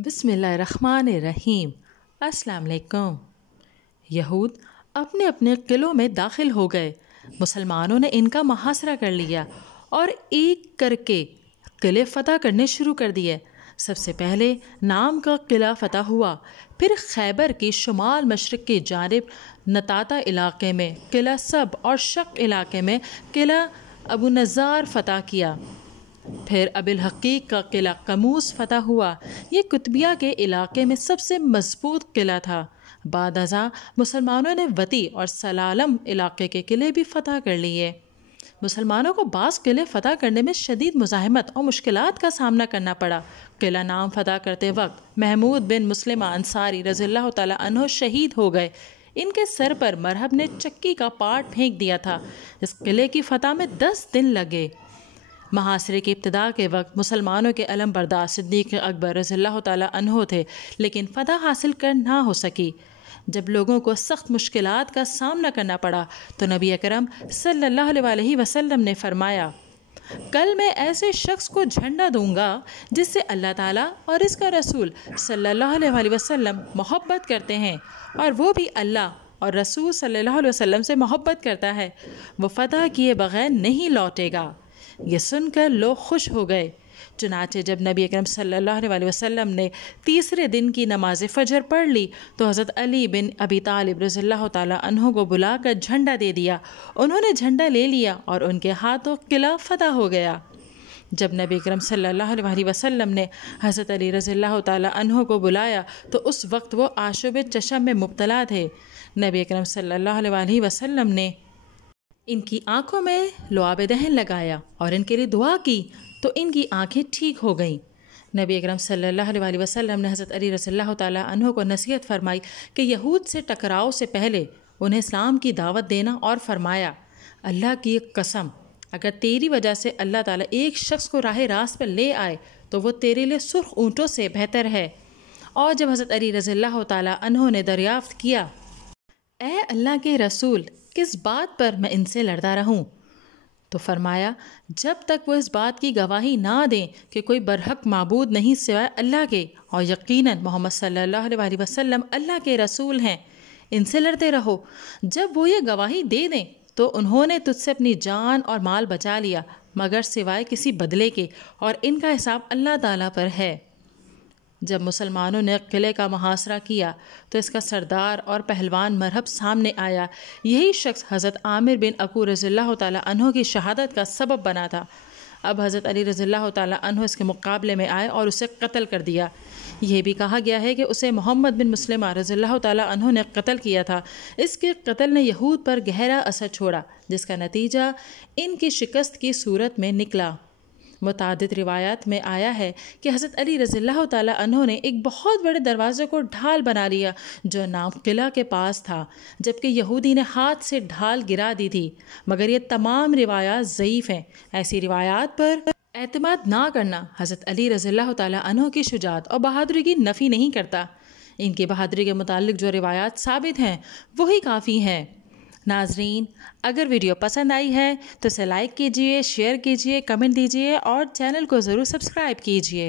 बिस्मिल्लाहिर्रहमानिर्रहीम। अस्सलाम वालेकुम। यहूद अपने अपने किलों में दाखिल हो गए। मुसलमानों ने इनका मुहासरा कर लिया और एक करके किले फ़तह करने शुरू कर दिए। सबसे पहले नाम का किला फ़तह हुआ, फिर खैबर की शुमाल मशरक़ की जानिब नताता इलाके में किला सब और शक इलाके में किला अबू नज़ार फ़तह किया। फिर अबिल हकीक का किला कमूस फ़तह हुआ। ये कुतबिया के इलाके में सबसे मजबूत किला था। बाद अज़ा मुसलमानों ने वती और सलालम इलाके के किले भी फ़तह कर लिए। मुसलमानों को बाज़ किले फ़तह करने में शदीद मुज़ाहमत और मुश्किलात का सामना करना पड़ा। किला नाम फ़तह करते वक्त महमूद बिन मुस्लिम अंसारी रज़ियल्लाहु तआला अन्हु शहीद हो गए। इनके सर पर मरहब ने चक्की का पाट फेंक दिया था। इस किले की फ़तह में 10 दिन लगे। महासरे की इब्तिदा के वक्त मुसलमानों के अलम बरदार सिद्दीक़ अकबर रज़ियल्लाहु तआला अन्हु थे, लेकिन फ़तह हासिल कर ना हो सकी। जब लोगों को सख्त मुश्किलात का सामना करना पड़ा तो नबी अकरम सल्लल्लाहु अलैहि वसल्लम ने फरमाया, कल मैं ऐसे शख्स को झंडा दूंगा जिससे अल्लाह ताला और इसका रसूल सल्लल्लाहु अलैहि वसल्लम मोहब्बत करते हैं, और वो भी अल्लाह और रसूल सल्लल्लाहु अलैहि वसल्लम से मोहब्बत करता है। वो फ़तह किए बग़ैर नहीं लौटेगा। ये सुनकर लोग खुश हो गए। चुनाचे जब नबी अकरम सल्लल्लाहु अलैहि वसल्लम ने तीसरे दिन की नमाज फ़जर पढ़ ली तो हज़रत अली बिन अबी तालिब रज़ियल्लाहु ताला अन्हु को बुलाकर झंडा दे दिया। उन्होंने झंडा ले लिया और उनके हाथों किला फ़तह हो गया। जब नबी अकरम सल्लल्लाहु अलैहि वसल्लम ने हज़रत अली रज़ियल्लाहु ताला अन्हु को बुलाया तो उस वक्त वो आशुब चशम में मुब्तला थे। नबी अकरम सल्लल्लाहु अलैहि वसल्लम ने इनकी आंखों में लुआब दहन लगाया और इनके लिए दुआ की तो इनकी आंखें ठीक हो गईं। नबी अकरम सल्लल्लाहु अलैहि वसल्लम ने हज़रत अली रज़ियल्लाहु ताला अन्हु को नसीहत फरमाई कि यहूद से टकराव से पहले उन्हें इस्लाम की दावत देना, और फरमाया, अल्लाह की एक कसम, अगर तेरी वजह से अल्लाह ताला एक शख्स को राह रास्त पर ले आए तो वो तेरे लिए सुर्ख ऊँटों से बेहतर है। और जब हज़रत अली रज़ियल्लाहु ताला अन्हु ने दरियाफ़्त किया, ए अल्लाह के रसूल, किस बात पर मैं इनसे लड़ता रहूं? तो फरमाया, जब तक वो इस बात की गवाही ना दें कि कोई बरहक माबूद नहीं सिवाय अल्लाह के, और यकीनन मोहम्मद सल्लल्लाहु अलैहि वसल्लम अल्लाह के रसूल हैं, इनसे लड़ते रहो। जब वो ये गवाही दे दें तो उन्होंने तुझसे अपनी जान और माल बचा लिया, मगर सिवाय किसी बदले के, और इनका हिसाब अल्लाह ताला पर है। जब मुसलमानों ने किले का मुहासरा किया तो इसका सरदार और पहलवान मरहब सामने आया। यही शख्स हज़रत आमिर बिन अकू रज़ियल्लाहु ताला अन्हु की शहादत का सबब बना था। अब हज़रत अली रज़ियल्लाहु ताला अन्हु इसके मुकाबले में आए और उसे कत्ल कर दिया। यह भी कहा गया है कि उसे मोहम्मद बिन मुस्लिम रज़ियल्लाहु ताला अन्हु ने कत्ल किया था। इसके कत्ल ने यहूद पर गहरा असर छोड़ा, जिसका नतीजा इनकी शिकस्त की सूरत में निकला। मुतादिद रिवायात में आया है कि हज़रत अली रज़ियल्लाहु ताला अन्हु ने एक बहुत बड़े दरवाज़े को ढाल बना लिया जो नाम किला के पास था, जबकि यहूदी ने हाथ से ढाल गिरा दी थी। मगर ये तमाम रिवायात ज़ईफ़ हैं। ऐसी रिवायात पर एतमाद ना करना हज़रत अली रज़ियल्लाहु ताला अन्हु की शुजाअत और बहादुरी की नफ़ी नहीं करता। इनकी बहादुरी के मुतालिक जो रिवायात साबित हैं वही काफ़ी हैं। नाजरीन, अगर वीडियो पसंद आई है तो इसे लाइक कीजिए, शेयर कीजिए, कमेंट दीजिए और चैनल को ज़रूर सब्सक्राइब कीजिए।